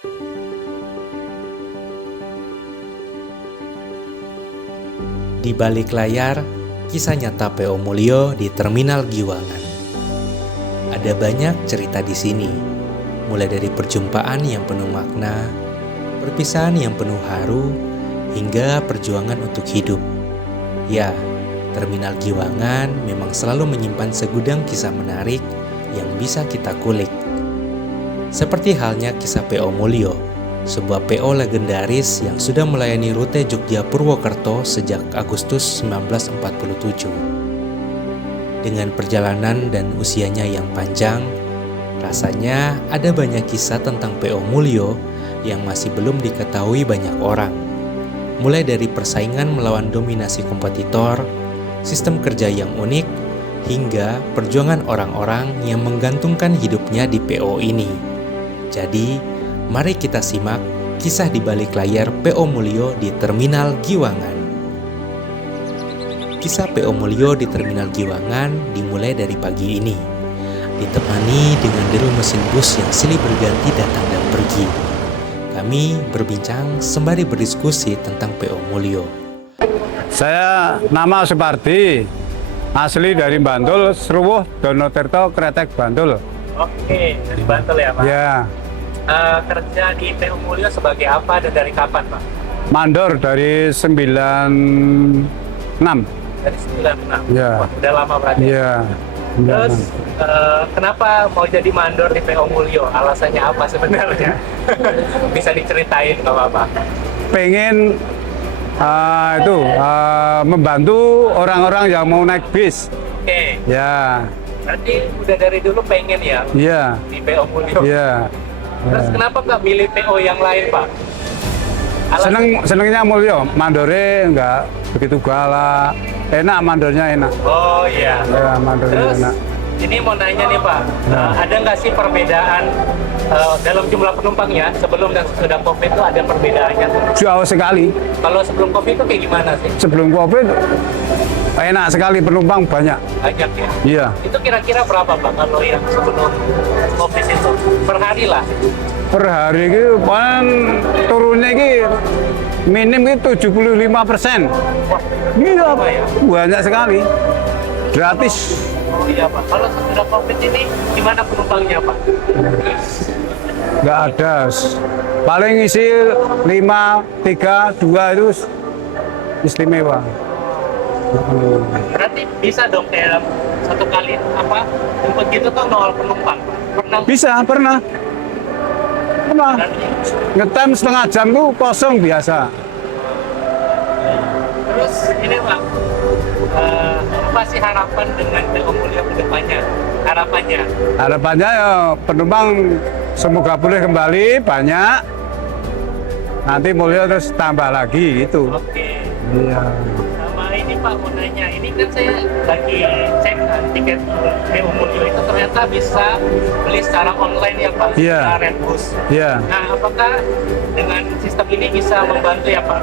Di balik layar, kisah nyata P.O. Mulyo di Terminal Giwangan. Ada banyak cerita di sini, mulai dari perjumpaan yang penuh makna, perpisahan yang penuh haru, hingga perjuangan untuk hidup. Ya, Terminal Giwangan memang selalu menyimpan segudang kisah menarik yang bisa kita kulik. Seperti halnya kisah P.O. Mulyo, sebuah PO legendaris yang sudah melayani rute Jogja-Purwokerto sejak Agustus 1947. Dengan perjalanan dan usianya yang panjang, rasanya ada banyak kisah tentang P.O. Mulyo yang masih belum diketahui banyak orang. Mulai dari persaingan melawan dominasi kompetitor, sistem kerja yang unik, hingga perjuangan orang-orang yang menggantungkan hidupnya di PO ini. Jadi, mari kita simak kisah di balik layar P.O. Mulyo di Terminal Giwangan. Kisah P.O. Mulyo di Terminal Giwangan dimulai dari pagi ini, ditemani dengan deru mesin bus yang silih berganti datang dan pergi. Kami berbincang sembari berdiskusi tentang P.O. Mulyo. Saya nama Supardi, asli dari Bantul, Sruwuh, Donotirto, Kretek, Bantul. Oke, dari Bantul ya Pak? Ya. Kerja di P.O. Mulyo sebagai apa dan dari kapan Pak? Mandor dari 96. Dari 96? Ya. Wah, udah lama berarti? Ya. Terus kenapa mau jadi mandor di P.O. Mulyo? Alasannya apa sebenarnya? Bisa diceritain nggak apa-apa? Pengen membantu orang-orang yang mau naik bis. Oke. Ya. Berarti udah dari dulu pengen ya? Iya. Di P.O. Mulyo? Iya. Terus kenapa nggak milih PO yang lain Pak? Senengnya Mulyo, mandornya nggak begitu galak, enak mandornya enak. Oh iya. Ya, mandornya Terus enak. ini mau nanya nih Pak, ada nggak sih perbedaan dalam jumlah penumpangnya sebelum dan sesudah COVID itu ada perbedaannya? Jauh sekali. Kalau sebelum COVID itu kayak gimana sih? Sebelum COVID enak sekali, penumpang banyak. Banyak ya? Iya. Itu kira-kira berapa Pak kalau yang sebelum COVID itu? Per hari lah? Per hari itu paling turunnya ini minim itu 75%. Wah, Iya, ya? banyak sekali. Gratis. Oh iya Pak, kalau sesudah COVID ini gimana penumpangnya Pak? Nggak ada. Paling isi 5, 3, 2 itu istimewa. Berarti bisa dong kayak satu kali jemput gitu tuh 0 penumpang Pak? Pernah? Bisa, pernah. Ngetem setengah jam tuh kosong biasa. Terus ini Pak, apa sih harapan dengan P.O. Mulyo ke depannya? Harapannya? Harapannya ya penumpang semoga boleh kembali banyak. Nanti Mulyo terus tambah lagi gitu. Oke. Iya. Sama ini Pak mau nanya, ini kan saya lagi cek tiket P.O. Mulyo itu ternyata bisa beli secara online ya Pak? Iya. Secara Redbus. Iya. Nah, apakah dengan sistem ini bisa membantu ya Pak?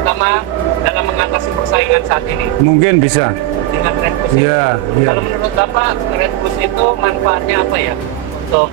Terutama dalam mengatasi persaingan saat ini Mungkin bisa. dengan Redbus Iya, itu. iya. Kalau menurut Bapak, Redbus itu manfaatnya apa ya? Untuk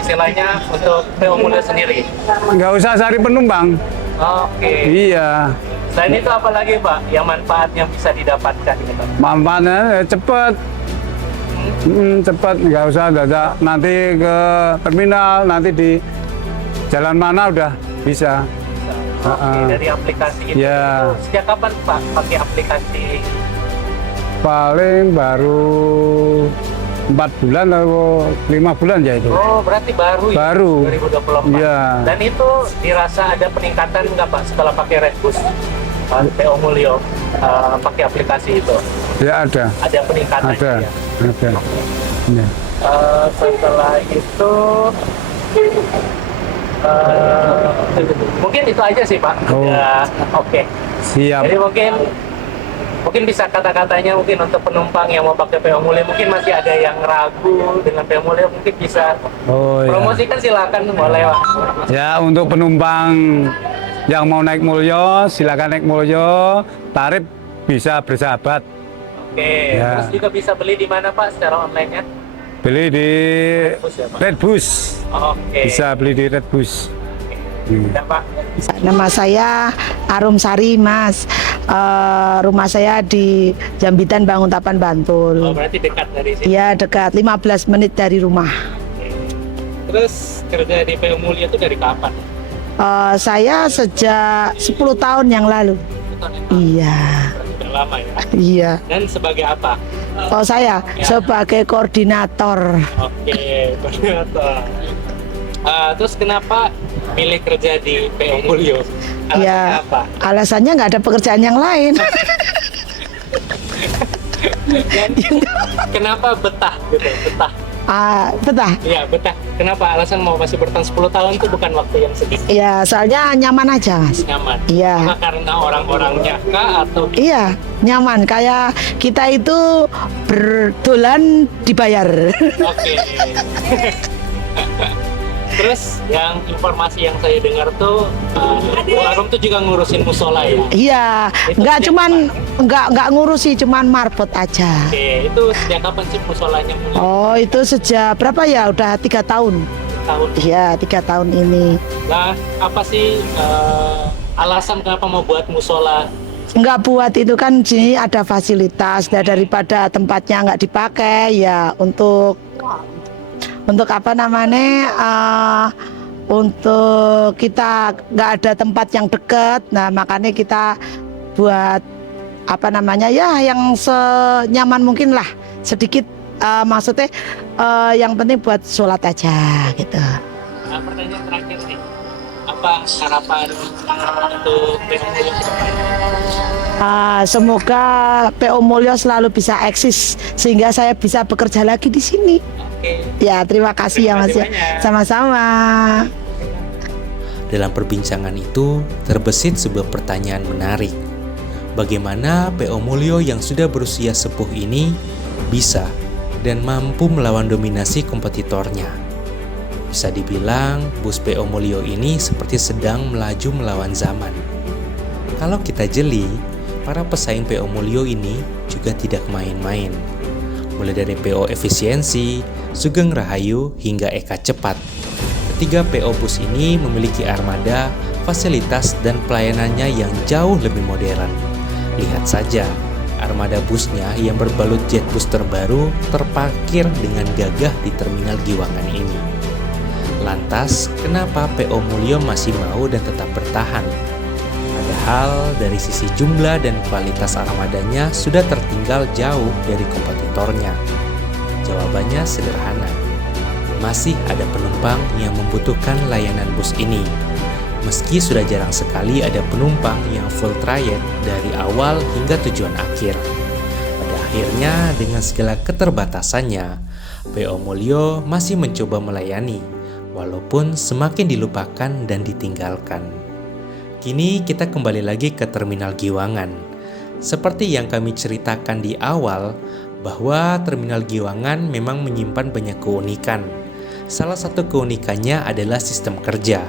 istilahnya untuk P.O. Mulyo sendiri? Nggak usah cari penumpang. Oke. Iya. Selain itu apa lagi Pak yang manfaat yang bisa didapatkan gitu? Manfaatnya ya cepet. Cepat, nggak usah dadak nanti ke terminal, nanti di jalan mana udah bisa. Oke, dari aplikasi itu. Ya. Itu sejak kapan Pak pakai aplikasi? Paling baru 4 bulan atau 5 bulan ya itu. Oh, berarti baru ya? Baru. 2024. Iya. Dan itu dirasa ada peningkatan nggak Pak setelah pakai Redbus P.O. Mulyo pakai aplikasi itu? Ya ada. Ada peningkatan Ada. ya? Ada. Ya. Setelah itu mungkin itu aja sih Pak. Oh. Ya, oke. Siap. Jadi mungkin bisa kata-katanya mungkin untuk penumpang yang mau pakai P.O. Mulyo mungkin masih ada yang ragu dengan P.O. Mulyo, mungkin bisa Oh ya. promosikan, silakan boleh Pak. Ya, untuk penumpang yang mau naik Mulyo, silakan naik Mulyo. Tarif bisa bersahabat. Oke. Ya. Terus juga bisa beli di mana Pak secara online-nya? Beli di Redbus ya, Pak? Redbus. Oke. Bisa beli di Redbus. Ya, Pak. Nama saya Arum Sari, Mas. Rumah saya di Jambitan, Banguntapan, Bantul. Oh, berarti dekat dari sini. Iya, dekat 15 menit dari rumah. Oke. Terus kerja di PO Mulyo itu dari kapan? Saya sejak 10 tahun yang lalu. Iya, Sudah lama ya. iya. Dan sebagai apa? Oh, saya sebagai koordinator. Oke, koordinator. Terus kenapa milih kerja di PO Mulyo? Alasannya Ya, apa? alasannya nggak ada pekerjaan yang lain. Dan kenapa betah gitu? Betah. Betah. Iya, betah. Kenapa? Alasan mau masih bertahan 10 tahun itu bukan waktu yang sedikit. Ya, soalnya nyaman aja, Mas. Nyaman. Iya. Apa karena orang-orangnya kah atau Iya, nyaman. Kayak kita itu berdolan dibayar. Oke. Terus yang informasi yang saya dengar tuh Bu Arum tuh juga ngurusin musola ya. Iya, Itu nggak sejak cuman kapan? nggak ngurusi, cuman marbot aja. Oke, itu sejak kapan sih musolanya mulai Oh, itu sejak berapa ya? Udah 3 tahun. tahun? Iya, 3 tahun ini. Nah, apa sih alasan kenapa mau buat musola? Nggak buat itu kan sini ada fasilitas. Nah, daripada tempatnya nggak dipakai ya untuk apa namanya? Untuk kita nggak ada tempat yang dekat. Nah, makanya kita buat apa namanya ya yang senyaman mungkin lah, sedikit maksudnya yang penting buat sholat aja gitu. Nah, pertanyaan terakhir nih, apa harapan untuk PO Mulyo ke depan? Semoga PO Mulyo selalu bisa eksis sehingga saya bisa bekerja lagi di sini. Oke. Ya, terima kasih ya Mas ya. banyak. Sama-sama. Dalam perbincangan itu terbesit sebuah pertanyaan menarik. Bagaimana PO Mulyo yang sudah berusia sepuh ini bisa dan mampu melawan dominasi kompetitornya? Bisa dibilang bus PO Mulyo ini seperti sedang melaju melawan zaman. Kalau kita jeli, para pesaing PO Mulyo ini juga tidak main-main. Mulai dari PO Efisiensi, Sugeng Rahayu, hingga Eka Cepat. Ketiga PO bus ini memiliki armada, fasilitas, dan pelayanannya yang jauh lebih modern. Lihat saja, armada busnya yang berbalut jet bus terbaru terparkir dengan gagah di Terminal Giwangan ini. Lantas, kenapa PO Mulyo masih mau dan tetap bertahan? Padahal dari sisi jumlah dan kualitas armadanya sudah tertinggal jauh dari kompetitornya. Jawabannya sederhana. Masih ada penumpang yang membutuhkan layanan bus ini. Meski sudah jarang sekali ada penumpang yang full trayek dari awal hingga tujuan akhir. Pada akhirnya dengan segala keterbatasannya, PO Mulyo masih mencoba melayani, walaupun semakin dilupakan dan ditinggalkan. Kini kita kembali lagi ke Terminal Giwangan. Seperti yang kami ceritakan di awal, bahwa Terminal Giwangan memang menyimpan banyak keunikan. Salah satu keunikannya adalah sistem kerja.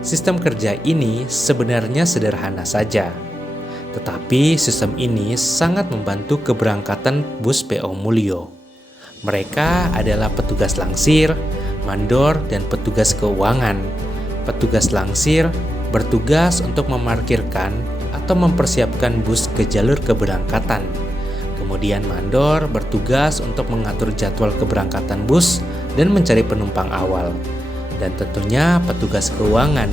Sistem kerja ini sebenarnya sederhana saja. Tetapi sistem ini sangat membantu keberangkatan bus PO Mulyo. Mereka adalah petugas langsir, mandor, dan petugas keuangan. Petugas langsir bertugas untuk memarkirkan atau mempersiapkan bus ke jalur keberangkatan. Kemudian mandor bertugas untuk mengatur jadwal keberangkatan bus dan mencari penumpang awal. Dan tentunya petugas keuangan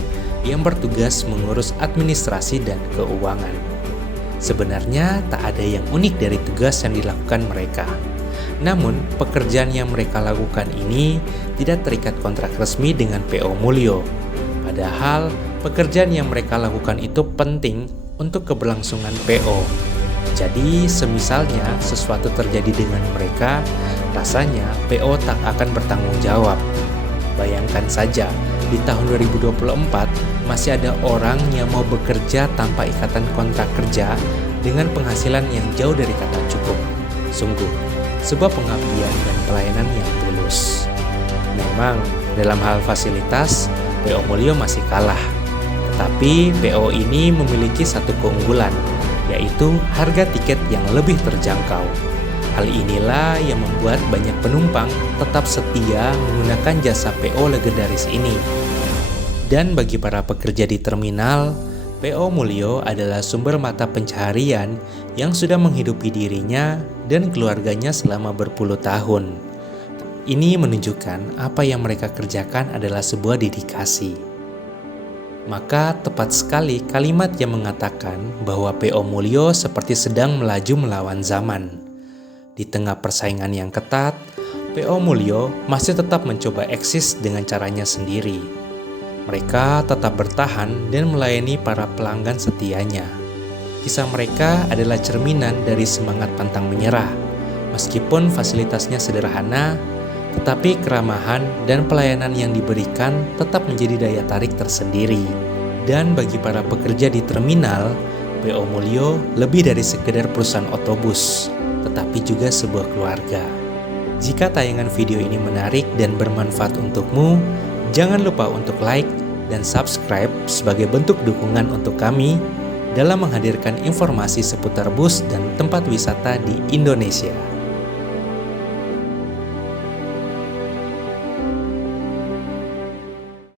yang bertugas mengurus administrasi dan keuangan. Sebenarnya tak ada yang unik dari tugas yang dilakukan mereka. Namun, pekerjaan yang mereka lakukan ini tidak terikat kontrak resmi dengan PO Mulyo. Padahal, pekerjaan yang mereka lakukan itu penting untuk keberlangsungan PO. Jadi, semisalnya sesuatu terjadi dengan mereka, rasanya PO tak akan bertanggung jawab. Bayangkan saja, di tahun 2024 masih ada orang yang mau bekerja tanpa ikatan kontrak kerja dengan penghasilan yang jauh dari kata cukup. Sungguh, sebuah pengabdian dan pelayanan yang tulus. Memang, dalam hal fasilitas, PO Mulyo masih kalah. Tetapi PO ini memiliki satu keunggulan, yaitu harga tiket yang lebih terjangkau. Hal inilah yang membuat banyak penumpang tetap setia menggunakan jasa PO legendaris ini. Dan bagi para pekerja di terminal, P.O. Mulyo adalah sumber mata pencaharian yang sudah menghidupi dirinya dan keluarganya selama berpuluh tahun. Ini menunjukkan apa yang mereka kerjakan adalah sebuah dedikasi. Maka tepat sekali kalimat yang mengatakan bahwa P.O. Mulyo seperti sedang melaju melawan zaman. Di tengah persaingan yang ketat, P.O. Mulyo masih tetap mencoba eksis dengan caranya sendiri. Mereka tetap bertahan dan melayani para pelanggan setianya. Kisah mereka adalah cerminan dari semangat pantang menyerah. Meskipun fasilitasnya sederhana, tetapi keramahan dan pelayanan yang diberikan tetap menjadi daya tarik tersendiri. Dan bagi para pekerja di terminal, P.O. Mulyo lebih dari sekedar perusahaan otobus, tetapi juga sebuah keluarga. Jika tayangan video ini menarik dan bermanfaat untukmu, jangan lupa untuk like dan subscribe sebagai bentuk dukungan untuk kami dalam menghadirkan informasi seputar bus dan tempat wisata di Indonesia.